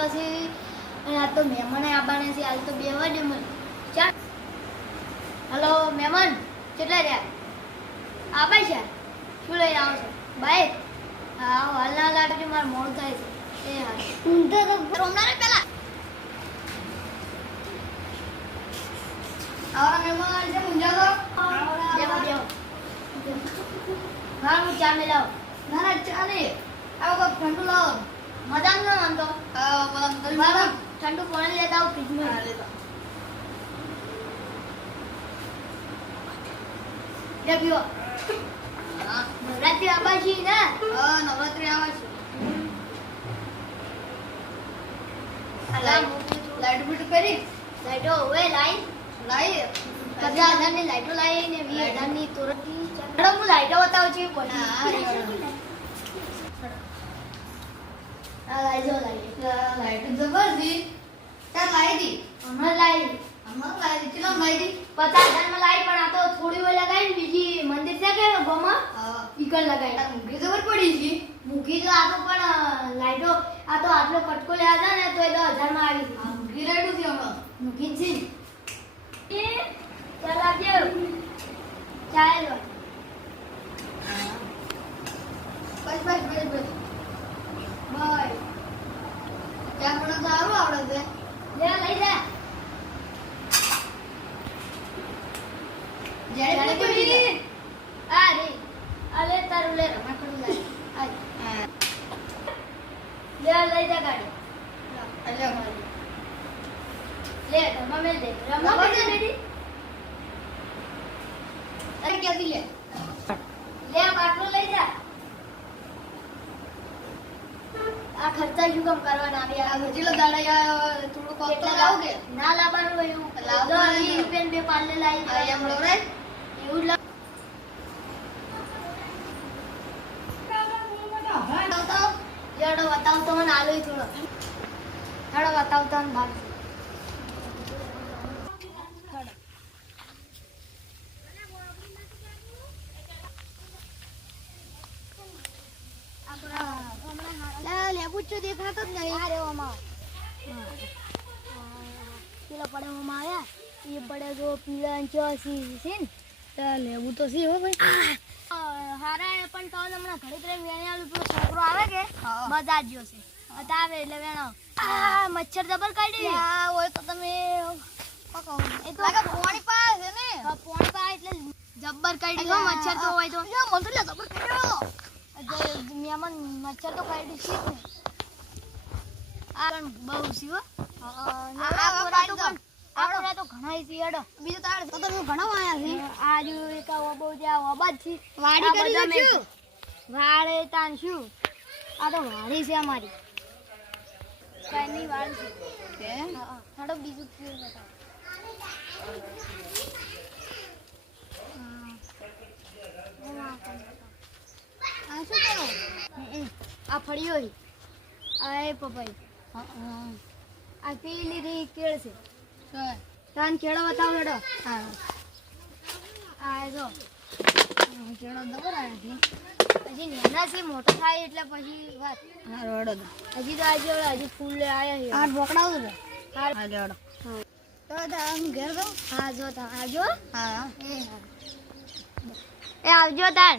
પડે છે અને આ તો મહેમાન આવવાના છે. હાલ તો બેહવા દે મને. ચાલ. હલો મહેમાન કેટલા રહ્યા આવે છે? શું લઈને આવો છો? બાઈક? હા હાલ ના લાગે મારે મોડું થાય છે. એ હા ઊંધો તો રમનારે પેલા આવરા મહેમાન છે મુંજા તો બેહો હા હું ચા મેલાવ. ના ના ચા નહીં આવો ઠંડુ લાવો. મજા ન આનતો મારા ઠંડુ પાણી લેતા આવો ફ્રીજમાં. લેતા લે પીવો. હા નવરાત્રી આવે છે ને? હા નવરાત્રી આવે છે. લાઈટ બીટ કરી લાઈટો હવે લાઈ 50,000 ની લાઈટો લાવી ને 20,000 ની તોરતી. મેડમ હું લાઈટો બતાવું છું પછી. આ લાઈ જો લાઈટ જબરજી ચાલ લાઈ દી. હમણાં લાઈ કેટલા લાઈ દી? 50,000 માં લાઈ પણ આ તો થોડી વાર લગાવી બીજી મંદિર છે કે ગોમાં ઈકર લગાવી. મૂકી જબર પડી છે. મૂકી તો આ તો પણ લાઈટો આ તો આટલો કટકો લેવા હતા ને તો એ 10,000 માં આવી. હા મૂકી રાડું છે હમણાં. મૂકી છે એ ચાલ આવજો. ચાલો બસ બાય. ક્યાં પણ તો આવું આવડે છે. લે લઈ જા. જાડે પડી આ રે અલે તારું લે રમા કરું લે. આ લે લઈ જા ગાડી. અલે મારી લે રમા મેલ દે. રમા મેલ દે. અરે ક્યાંથી લે બાટલો લઈ જા. આ ખર્ચા શું કામ કરવાના આવે? આ હજીલો દાડા થોડું કોક તો લાવ કે ના લાવવાનું હોય એવું લાવ. 20 રૂપિયા બે પાલે લાવી આ એમ લો રે એવું લાવ. જેડો બતાવ તો મને આલોય થોડો. હેડો બતાવ તો મને ભાગ. દેખાતો જ નહીં. અરે ઓમાં પેલા પડે ઓમાં આવ્યા એ પડે જો પીળા ચોસી છે ને તો લેવું તો છે હો ભાઈ. હારા પણ તો હમણાં ઘડી ત્રણ વેણ્યાલું પેલો છોકરો આવે કે મજા જ જોશે આવે એટલે વેણાવ. મચ્છર જબર કાઢી હોય તો તમે એ તો પોણી પાય છે ને. પોણી પાય એટલે જબ્બર કાઢી દો. મચ્છર તો હોય તો મને તો જબ્બર કાઢ્યો. મહેમાન મચ્છર તો કાઢી છે ને. આ પણ બહુ છે હો. આપડા તો ઘણા છે હેડો. બીજું તાર તો તમે ઘણા આયા છે. આ જો એક ઓબો જ્યાં ઓબા જ છે. વાડી કરી છું. વાડે તાન શું આ તો વાડી છે અમારી. કાઈની વાડી છે હે. હેડો બીજું કેવું બતાવો. આ શું કરો? આ ફળિયો આ એ પપઈ. આ પેલી રી કેળ છે. તાન કેળો બતાવો હેડો. હા આ જો કેળો દબર આયા છે. હજી નાના છે મોટો થાય એટલે પછી વાત. હા રોડો હજી તો આજે હજી ફૂલ લે આયા છે. આ બોકડાવ છે. હા લેડો. હા તો આમ ઘેર દો. હા જો તા આવજો. હા એ આવજો તાન.